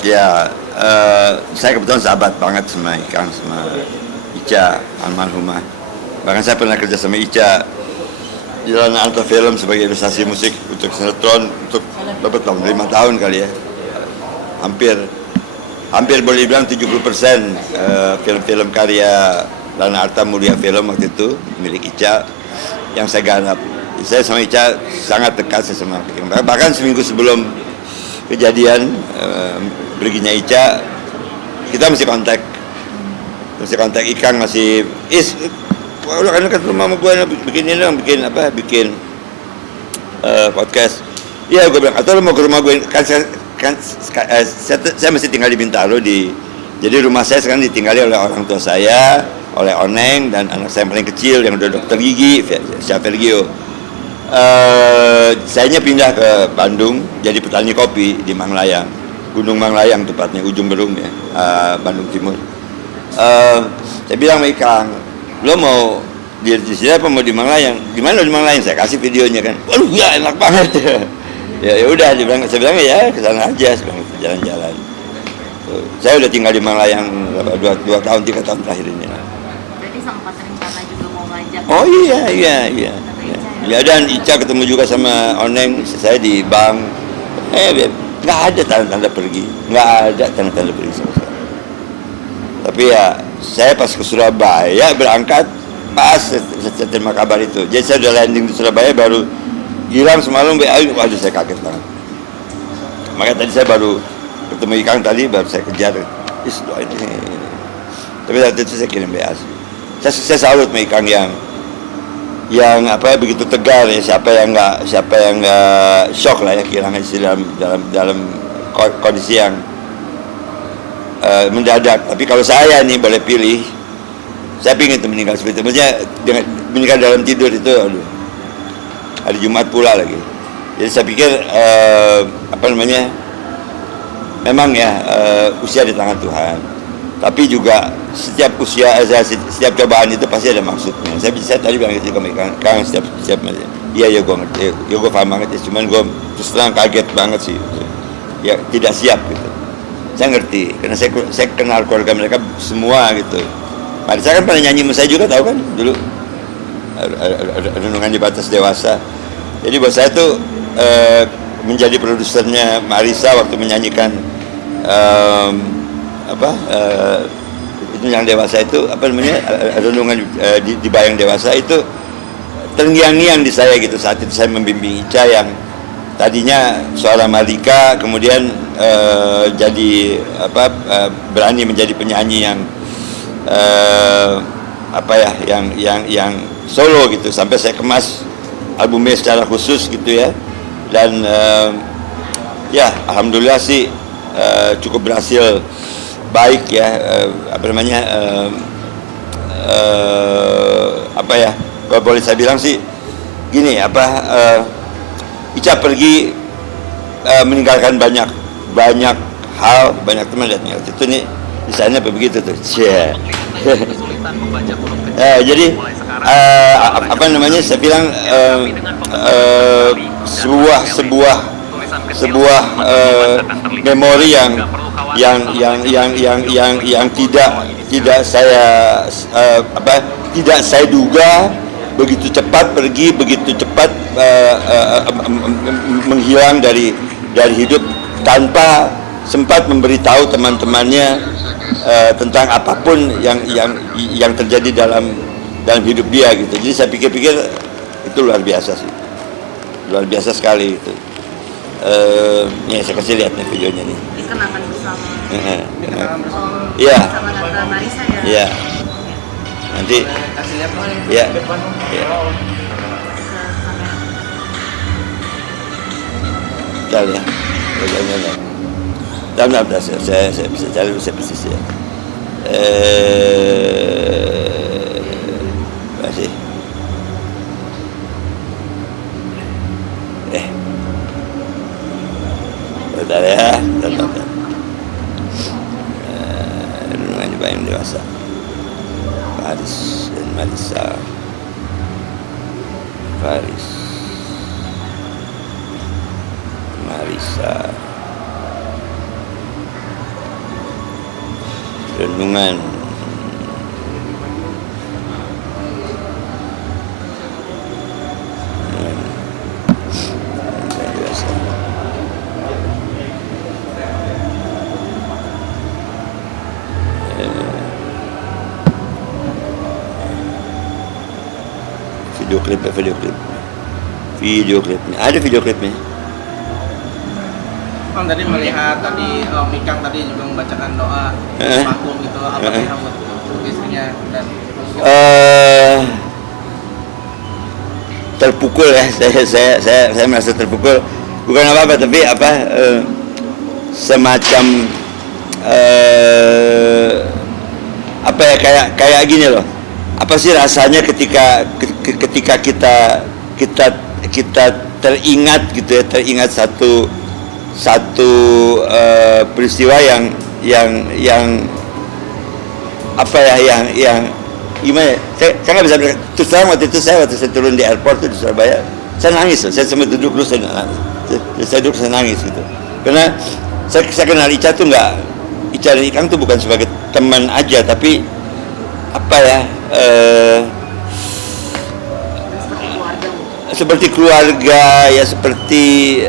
Ya, saya kebetulan sahabat banget sama Ikang, sama Ica almarhumah. Bahkan saya pernah kerja sama Ica di dalam Alta Film sebagai ilustrasi musik untuk sinetron untuk berapa tahun? 5 tahun kali ya. Hampir boleh dibilang 70% film-film karya Lana Arta Mulia Film waktu itu milik Ica yang saya garap. Saya sama Ica sangat dekat sama Ikang. Bahkan seminggu sebelum kejadian perginya Ica, kita masih kontak Ikang masih udah kan rumah sama gue bikin podcast. Iya, gue bilang, atau lo mau ke rumah gue kan saya masih tinggal di Bintaro jadi rumah saya sekarang ditinggali oleh orang tua saya, oleh Oneng dan anak saya yang paling kecil yang udah dokter gigi, Syafirgio. Sayanya pindah ke Bandung jadi petani kopi di Manglayang, Gunung Manglayang tepatnya, ujung Berung ya, Bandung Timur. Saya bilang sama Ikang, lo mau di sini apa mau di Manglayang? Gimana lo di Manglayang? Saya kasih videonya kan. Waduh ya enak banget. Ya udah, saya bilang ya ke sana aja, jalan-jalan. Saya udah tinggal di Manglayang 2 tahun 3 tahun terakhir ini. Berarti sempat rencana juga mau ngajak. Oh iya. Ya, dan Ica ketemu juga sama Oneng, saya di bank. Nggak ada tanda-tanda pergi, sama sekali. Tapi ya, saya pas ke Surabaya berangkat, pas saya terima kabar itu. Jadi saya udah landing di Surabaya, baru hilang semalam WA, waduh saya kaget banget. Makanya tadi saya baru ketemu Ikang tadi, baru saya kejar. Doain ini. Tapi waktu itu saya kirim WA. Saya salut sama Ikang yang begitu tegar ya, siapa yang nggak shock lah ya kehilangan istri dalam kondisi yang mendadak. Tapi kalau saya nih boleh pilih, saya pingin tuh meninggal seperti itu. Maksudnya meninggal dalam tidur itu, aduh, hari Jumat pula lagi. Jadi saya pikir memang ya usia di tangan Tuhan. Tapi juga setiap cobaan itu pasti ada maksudnya. Saya tadi bilang gitu ke Kang, setiap iya gue ngerti, ya gue paham banget ya. Cuman gue terus terang kaget banget sih, ya tidak siap gitu. Saya ngerti, karena saya kenal keluarga mereka semua gitu. Marisa kan pernah nyanyi sama saya juga, tahu kan dulu Renungan di Batas Dewasa. Jadi buat saya tuh menjadi produsernya Marisa waktu menyanyikan itu yang dewasa itu renungan di Bayang Dewasa itu terngiang-ngiang di saya gitu. Saat itu saya membimbing Ica yang tadinya seorang Malika, kemudian jadi berani menjadi penyanyi yang solo gitu, sampai saya kemas albumnya secara khusus gitu ya. Dan ya alhamdulillah sih cukup berhasil baik ya. Kalau boleh saya bilang sih gini, Ica pergi meninggalkan banyak hal, banyak teman lihat itu nih desainnya begitu tuh. Jadi saya bilang sebuah memori yang tidak saya duga, begitu cepat pergi, begitu cepat menghilang dari hidup tanpa sempat memberitahu teman-temannya tentang apapun yang terjadi dalam hidup dia gitu. Jadi saya pikir-pikir itu luar biasa sih, luar biasa sekali itu. Nih saya kasih lihat nih videonya nih. Kenangan bersama. Iya. Sama Tante Marisa ya. Iya. Nanti. Iya. Bentar ya. Bentar, saya bisa cari, saya persis ya. Masih. Bentar ya. Bentar. Renungan di Bayang Dewasa. Faris dan Marisa. Marisa renungan. Video klipnya ada video klipnya. Om tadi melihat tadi Om Ikang tadi juga membacakan doa vakum gitu, apa sih buat istrinya dan terpukul ya, saya merasa terpukul, bukan apa-apa tapi semacam apa ya, kayak gini loh, apa sih rasanya ketika kita teringat gitu ya, teringat satu peristiwa yang apa ya, yang gimana ya? Saya nggak bisa bilang. Terus terang waktu saya turun di airport di Surabaya, saya nangis. Saya sempat duduk dulu, saya duduk saya nangis gitu. Karena saya kenal Ica tuh Ica dan Ikang tuh bukan sebagai teman aja, tapi apa ya? Seperti keluarga ya, seperti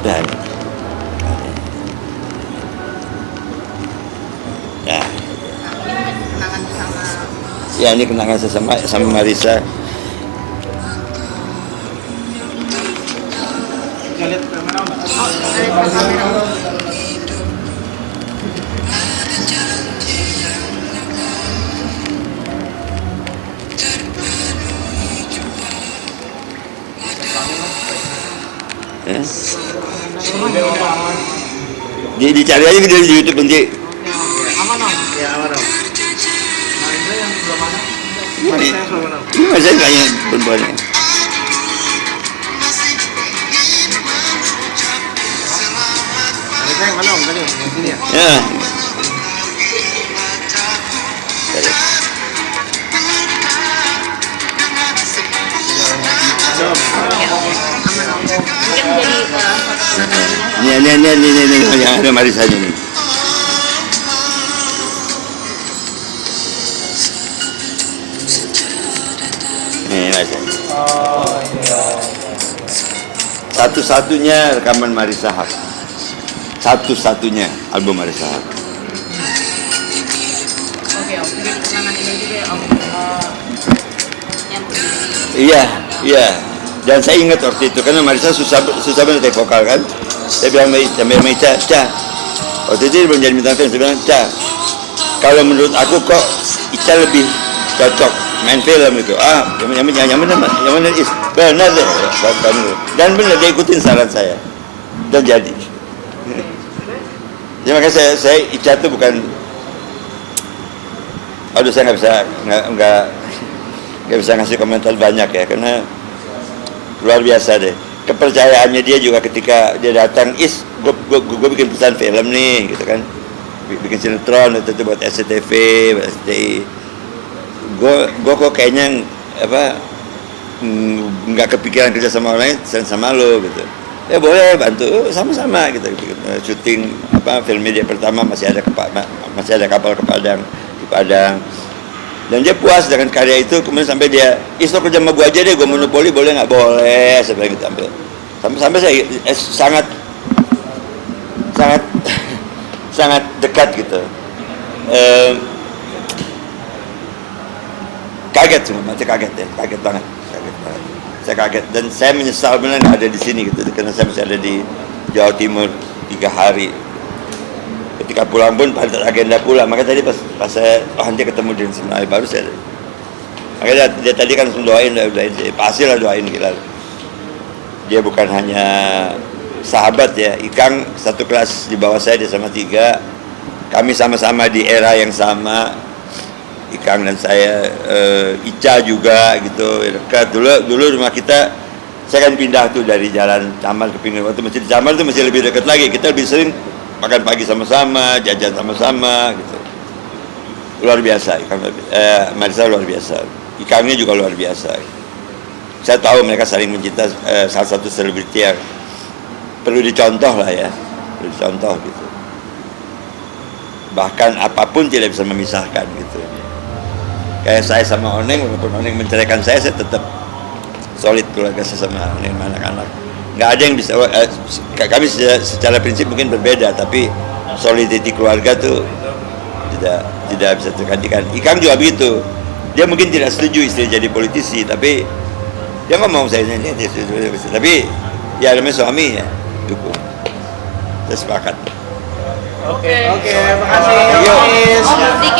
dan ya. Kenangan bersama. Ya, ini kenangan sama Marisa. bisa lihat ke mana Om? Oh, ada ke kamera. Ya. Dicari aja video di YouTube nanti. Aman Om? Ya aman Om. Marisa yang sebelah mana? Ini Marisa yang sebelah mana? Marisa kayaknya perempuannya. Marisa yang mana Om tadi? Yang sini ya? Ya. Ada Om. Aman Om. Mungkin jadi satu kenangan. Ini yang ada Marisanya nih. Nih Marisa. Satu-satunya rekaman Marisa Haque. Satu-satunya album Marisa Haque. Oke Om, jadi kenangan ini juga ya Om. Yang Iya. Dan saya ingat waktu itu karena Marisa susah banget take vokal kan. Saya bilang sama Ica, waktu itu dia belum jadi bintang film. Saya bilang, kalau menurut aku kok Ica lebih cocok main film itu. Yang benar is benar deh. Dan benar dia ikutin saran saya dan jadi. Ya makanya saya Ica tuh bukan, saya nggak bisa ngasih komentar banyak ya, karena luar biasa deh kepercayaannya dia juga ketika dia datang, gue bikin pesan film nih gitu kan, bikin sinetron itu buat SCTV, buat SCTI. Gue kok kayaknya nggak kepikiran kerja sama orang lain, sama lo gitu. Ya boleh bantu sama-sama gitu. Syuting film media pertama masih ada kapal ke Padang di Padang. Dan dia puas dengan karya itu, kemudian sampai dia, lo kerja sama gue aja deh, gue monopoli boleh nggak? Boleh, sampai gitu ambil. Sampai saya sangat dekat gitu. Kaget semua, saya kaget banget. Saya kaget dan saya menyesal benar nggak ada di sini gitu, karena saya masih ada di Jawa Timur 3 hari. Ketika pulang pun pada agenda pulang, maka tadi pas saya nanti ketemu dengan Sinai baru saya, makanya dia tadi kan langsung doain pasti lah doain kita. Dia bukan hanya sahabat ya, Ikang satu kelas di bawah saya, dia sama 3, kami sama-sama di era yang sama, Ikang dan saya, Ica juga gitu dekat. Dulu rumah kita, saya kan pindah tuh dari Jalan Camal ke pinggir, waktu masih di Camal tuh masih lebih dekat lagi, kita lebih sering makan pagi sama-sama, jajan sama-sama gitu. Luar biasa, Marisa luar biasa, Ikangnya juga luar biasa. Saya tahu mereka saling mencinta, salah satu selebriti yang perlu dicontoh lah ya, perlu dicontoh gitu. Bahkan apapun tidak bisa memisahkan gitu. Kayak saya sama Oneng, walaupun Oneng menceraikan saya tetap solid keluarga saya sama Oneng sama anak-anak. Nggak ada yang bisa, kami secara prinsip mungkin berbeda, tapi solidity keluarga tuh tidak bisa tergantikan. Ikang juga begitu. Dia mungkin tidak setuju istri jadi politisi, tapi dia ngomong saya ini, tapi ya namanya suami ya dukung. Saya sepakat. Oke, makasih. Thank you. Om, dikit